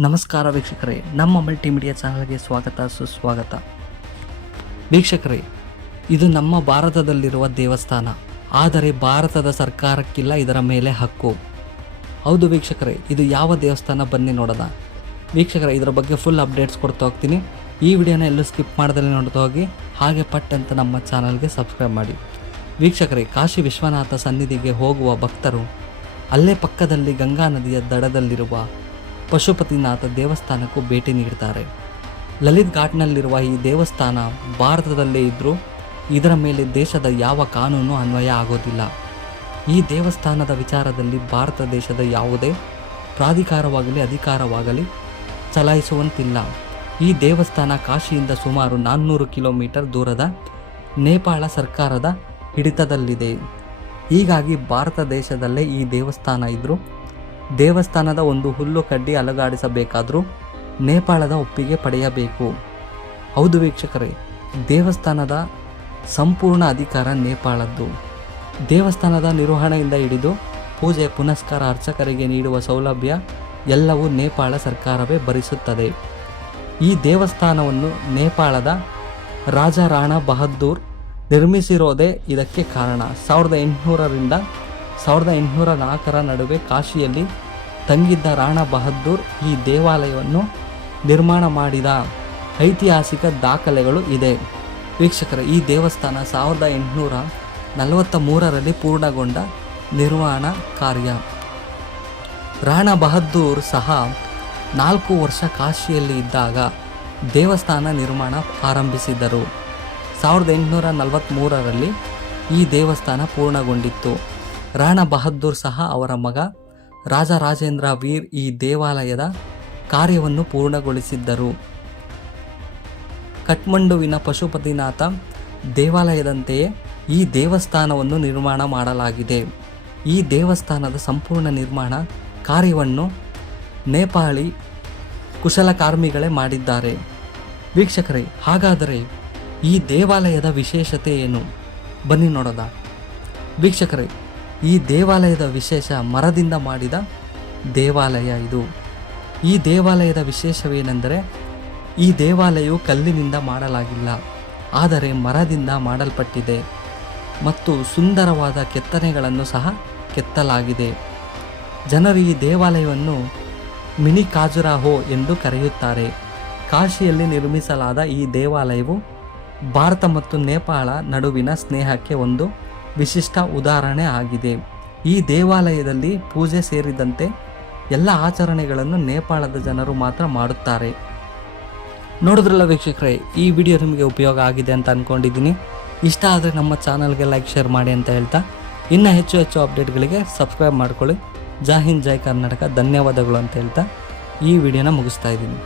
ನಮಸ್ಕಾರ ವೀಕ್ಷಕರೇ, ನಮ್ಮ ಮಲ್ಟಿಮೀಡಿಯಾ ಚಾನಲ್ಗೆ ಸ್ವಾಗತ, ಸುಸ್ವಾಗತ. ವೀಕ್ಷಕರೇ, ಇದು ನಮ್ಮ ಭಾರತದಲ್ಲಿರುವ ದೇವಸ್ಥಾನ. ಆದರೆ ಭಾರತದ ಸರ್ಕಾರಕ್ಕಿಲ್ಲ ಇದರ ಮೇಲೆ ಹಕ್ಕು. ಹೌದು ವೀಕ್ಷಕರೇ, ಇದು ಯಾವ ದೇವಸ್ಥಾನ ಬನ್ನಿ ನೋಡೋಣ. ವೀಕ್ಷಕರೇ, ಇದರ ಬಗ್ಗೆ ಫುಲ್ ಅಪ್ಡೇಟ್ಸ್ ಕೊಡ್ತಾ ಹೋಗ್ತೀನಿ. ಈ ವಿಡಿಯೋನ ಎಲ್ಲೂ ಸ್ಕಿಪ್ ಮಾಡದಲ್ಲಿ ನೋಡ್ತಾ ಹೋಗಿ, ಹಾಗೆ ಪಟ್ ಅಂತ ನಮ್ಮ ಚಾನಲ್ಗೆ ಸಬ್ಸ್ಕ್ರೈಬ್ ಮಾಡಿ. ವೀಕ್ಷಕರೇ, ಕಾಶಿ ವಿಶ್ವನಾಥ ಸನ್ನಿಧಿಗೆ ಹೋಗುವ ಭಕ್ತರು, ಅಲ್ಲೇ ಪಕ್ಕದಲ್ಲಿ ಗಂಗಾ ನದಿಯ ದಡದಲ್ಲಿರುವ ಪಶುಪತಿನಾಥ ದೇವಸ್ಥಾನಕ್ಕೂ ಭೇಟಿ ನೀಡ್ತಾರೆ ಲಲಿತ್ ಘಾಟ್ನಲ್ಲಿರುವ ಈ ದೇವಸ್ಥಾನ ಭಾರತದಲ್ಲೇ ಇದ್ದರೂ ಇದರ ಮೇಲೆ ದೇಶದ ಯಾವ ಕಾನೂನು ಅನ್ವಯ ಆಗೋದಿಲ್ಲ. ಈ ದೇವಸ್ಥಾನದ ವಿಚಾರದಲ್ಲಿ ಭಾರತ ದೇಶದ ಯಾವುದೇ ಪ್ರಾಧಿಕಾರವಾಗಲಿ, ಅಧಿಕಾರವಾಗಲಿ ಚಲಾಯಿಸುವಂತಿಲ್ಲ. ಈ ದೇವಸ್ಥಾನ ಕಾಶಿಯಿಂದ ಸುಮಾರು ನಾನ್ನೂರು ಕಿಲೋಮೀಟರ್ ದೂರದ ನೇಪಾಳ ಸರ್ಕಾರದ ಹಿಡಿತದಲ್ಲಿದೆ. ಹೀಗಾಗಿ ಭಾರತ ದೇಶದಲ್ಲೇ ಈ ದೇವಸ್ಥಾನ ಇದ್ದರೂ ದೇವಸ್ಥಾನದ ಒಂದು ಹುಲ್ಲು ಕಡ್ಡಿ ಅಲುಗಾಡಿಸಬೇಕಾದರೂ ನೇಪಾಳದ ಒಪ್ಪಿಗೆ ಪಡೆಯಬೇಕು. ಹೌದು ವೀಕ್ಷಕರೇ, ದೇವಸ್ಥಾನದ ಸಂಪೂರ್ಣ ಅಧಿಕಾರ ನೇಪಾಳದ್ದು. ದೇವಸ್ಥಾನದ ನಿರ್ವಹಣೆಯಿಂದ ಹಿಡಿದು ಪೂಜೆ, ಪುನಸ್ಕಾರ ಅರ್ಚಕರಿಗೆ ನೀಡುವ ಸೌಲಭ್ಯ ಎಲ್ಲವೂ ನೇಪಾಳ ಸರ್ಕಾರವೇ ಭರಿಸುತ್ತದೆ. ಈ ದೇವಸ್ಥಾನವನ್ನು ನೇಪಾಳದ ರಾಜ ರಾಣಾ ಬಹದ್ದೂರ್ ನಿರ್ಮಿಸಿರೋದೇ ಇದಕ್ಕೆ ಕಾರಣ. ಸಾವಿರದ ಎಂಟುನೂರರಿಂದ ಸಾವಿರದ ಎಂಟುನೂರ ನಾಲ್ಕರ ನಡುವೆ ಕಾಶಿಯಲ್ಲಿ ತಂಗಿದ್ದ ರಾಣಾ ಬಹದ್ದೂರ್ ಈ ದೇವಾಲಯವನ್ನು ನಿರ್ಮಾಣ ಮಾಡಿದ ಐತಿಹಾಸಿಕ ದಾಖಲೆಗಳು ಇದೆ. ವೀಕ್ಷಕರ, ಈ ದೇವಸ್ಥಾನ ಸಾವಿರದ ಎಂಟುನೂರ ನಲವತ್ತ ಮೂರರಲ್ಲಿ ಪೂರ್ಣಗೊಂಡ ನಿರ್ಮಾಣ ಕಾರ್ಯ. ರಾಣಾ ಬಹದ್ದೂರ್ ಸಹ ನಾಲ್ಕು ವರ್ಷ ಕಾಶಿಯಲ್ಲಿ ಇದ್ದಾಗ ದೇವಸ್ಥಾನ ನಿರ್ಮಾಣ ಆರಂಭಿಸಿದರು ಸಾವಿರದ ಎಂಟುನೂರ ನಲವತ್ತ್ಮೂರರಲ್ಲಿ ಈ ದೇವಸ್ಥಾನ ಪೂರ್ಣಗೊಂಡಿತ್ತು. ರಾಣಾ ಬಹದ್ದೂರ್ ಸಹ ಅವರ ಮಗ. ರಾಜರಾಜೇಂದ್ರ ವೀರ್ ಈ ದೇವಾಲಯದ ಕಾರ್ಯವನ್ನು ಪೂರ್ಣಗೊಳಿಸಿದ್ದರು. ಕಠ್ಮಂಡುವಿನ ಪಶುಪತಿನಾಥ ದೇವಾಲಯದಂತೆಯೇ ಈ ದೇವಸ್ಥಾನವನ್ನು ನಿರ್ಮಾಣ ಮಾಡಲಾಗಿದೆ. ಈ ದೇವಸ್ಥಾನದ ಸಂಪೂರ್ಣ ನಿರ್ಮಾಣ ಕಾರ್ಯವನ್ನು ನೇಪಾಳಿ ಕುಶಲಕರ್ಮಿಗಳೇ ಮಾಡಿದ್ದಾರೆ. ವೀಕ್ಷಕರೇ, ಹಾಗಾದರೆ ಈ ದೇವಾಲಯದ ವಿಶೇಷತೆ ಏನು? ಬನ್ನಿ ನೋಡೋದ ವೀಕ್ಷಕರೇ ಈ ದೇವಾಲಯದ ವಿಶೇಷ ಮರದಿಂದ ಮಾಡಿದ ದೇವಾಲಯ ಇದು. ಈ ದೇವಾಲಯದ ವಿಶೇಷವೇನೆಂದರೆ, ಈ ದೇವಾಲಯವು ಕಲ್ಲಿನಿಂದ ಮಾಡಲಾಗಿಲ್ಲ, ಆದರೆ ಮರದಿಂದ ಮಾಡಲ್ಪಟ್ಟಿದೆ ಮತ್ತು ಸುಂದರವಾದ ಕೆತ್ತನೆಗಳನ್ನು ಸಹ ಕೆತ್ತಲಾಗಿದೆ. ಜನರು ಈ ದೇವಾಲಯವನ್ನು ಮಿನಿ ಕಾಜುರಾಹೋ ಎಂದು ಕರೆಯುತ್ತಾರೆ. ಕಾಶಿಯಲ್ಲಿ ನಿರ್ಮಿಸಲಾದ ಈ ದೇವಾಲಯವು ಭಾರತ ಮತ್ತು ನೇಪಾಳ ನಡುವಿನ ಸ್ನೇಹಕ್ಕೆ ಒಂದು ವಿಶಿಷ್ಟ ಉದಾಹರಣೆ ಆಗಿದೆ. ಈ ದೇವಾಲಯದಲ್ಲಿ ಪೂಜೆ ಸೇರಿದಂತೆ ಎಲ್ಲ ಆಚರಣೆಗಳನ್ನು ನೇಪಾಳದ ಜನರು ಮಾತ್ರ ಮಾಡುತ್ತಾರೆ. ನೋಡಿದ್ರಲ್ಲ ವೀಕ್ಷಕರೇ, ಈ ವಿಡಿಯೋ ನಿಮಗೆ ಉಪಯೋಗ ಆಗಿದೆ ಅಂತ ಅಂದ್ಕೊಂಡಿದ್ದೀನಿ ಇಷ್ಟ ಆದರೆ ನಮ್ಮ ಚಾನಲ್ಗೆ ಲೈಕ್, ಶೇರ್ ಮಾಡಿ ಅಂತ ಹೇಳ್ತಾ. ಇನ್ನು ಹೆಚ್ಚು ಹೆಚ್ಚು ಅಪ್ಡೇಟ್ಗಳಿಗೆ ಸಬ್ಸ್ಕ್ರೈಬ್ ಮಾಡ್ಕೊಳ್ಳಿ. ಜೈ ಹಿಂದ್, ಜೈ ಕರ್ನಾಟಕ. ಧನ್ಯವಾದಗಳು ಅಂತ ಹೇಳ್ತಾ ಈ ವಿಡಿಯೋನ ಮುಗಿಸ್ತಾ ಇದ್ದೀನಿ.